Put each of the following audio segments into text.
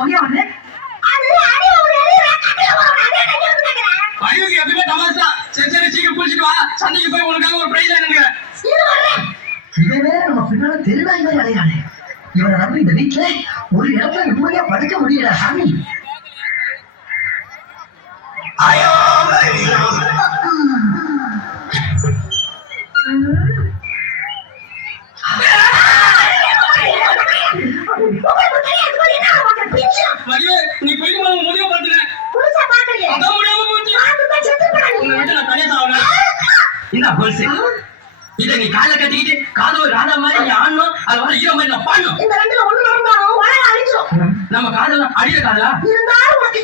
பொய்யா வந்து அறிவுக்கு எப்பவுமே தமாஷா. சரி சரி சீக்கிரம் குளிச்சுட்டு வா, சந்தைக்கு போய் உனக்காக ஒரு பிரைஸ் எனக்கு. இதே நம்ம பின்னால தெருவாய் மாதிரி அடையாளே. இவனை நம்பி இந்த வீட்டுல ஒரு இடத்துல நிம்மதியா படுக்க முடியல சாமி. நீ போய் முடிவு பண்ணுறேன். அதான் முடியாம போச்சு. நான் தனியா சாவல. இந்த ஹோல்சே இதை நீ கால கட்டிக்கிட்டு காதல் ராதா மாதிரி நீ ஆடணும், அது வர ஹீரோ மாதிரி நான் பாடணும். இந்த ரெண்டுல ஒண்ணு நடந்தாலும் உலக அழிஞ்சிடும். நம்ம காதல் அடிய காதலா இருந்தாலும் உனக்கு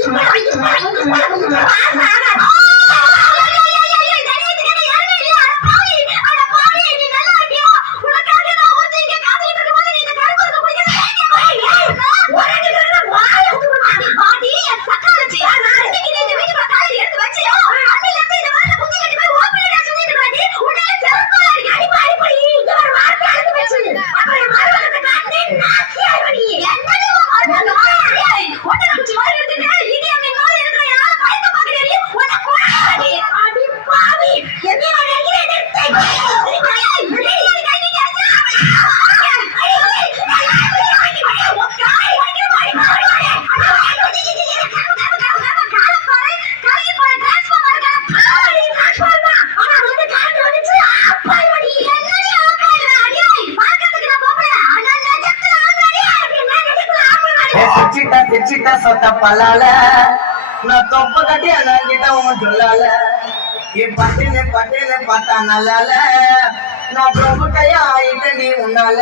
பிச்சிட்டா சொத்த பலால நான் தொப்ப கட்டி அதாங்கிட்ட உன் சொல்லால என் பட்டினு பார்த்தா நல்லால நான் ரொம்ப கையா ஆயிட்ட நீ உன்னால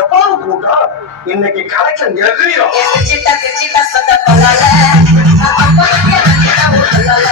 எவ்வளவு கூட்டம் இன்னைக்கு கலெக்ஷன் எதிரியும். பிச்சிட்டா சொத்த பலால நான் தொப்ப கட்டி அதாங்கிட்ட உன் சொல்லால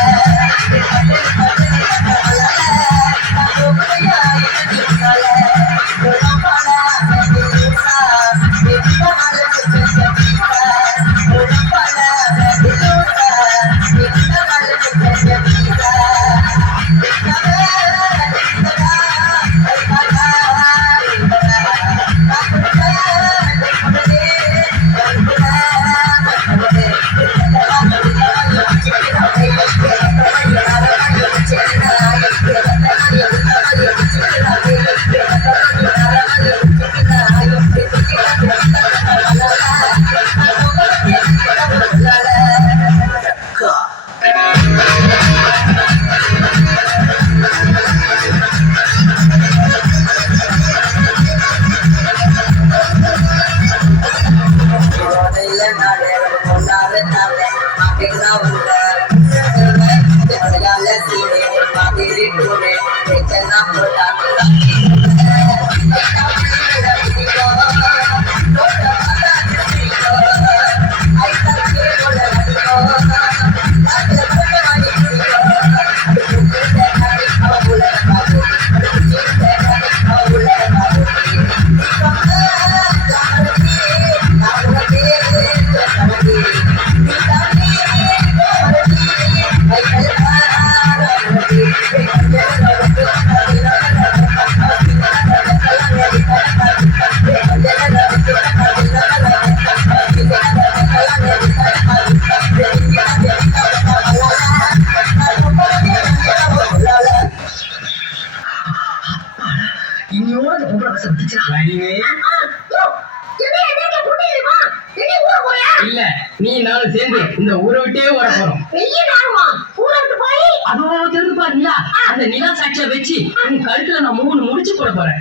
இல்ல நீ நானும் சேர்ந்து இந்த ஊரை விட்டே ஓட போறோம். அதோ தெரிஞ்சு பாருங்களா, அந்த நிலா சாட்சியை வச்சு உன் கழுத்துல நான் 3 முடிச்சு போட போறேன்.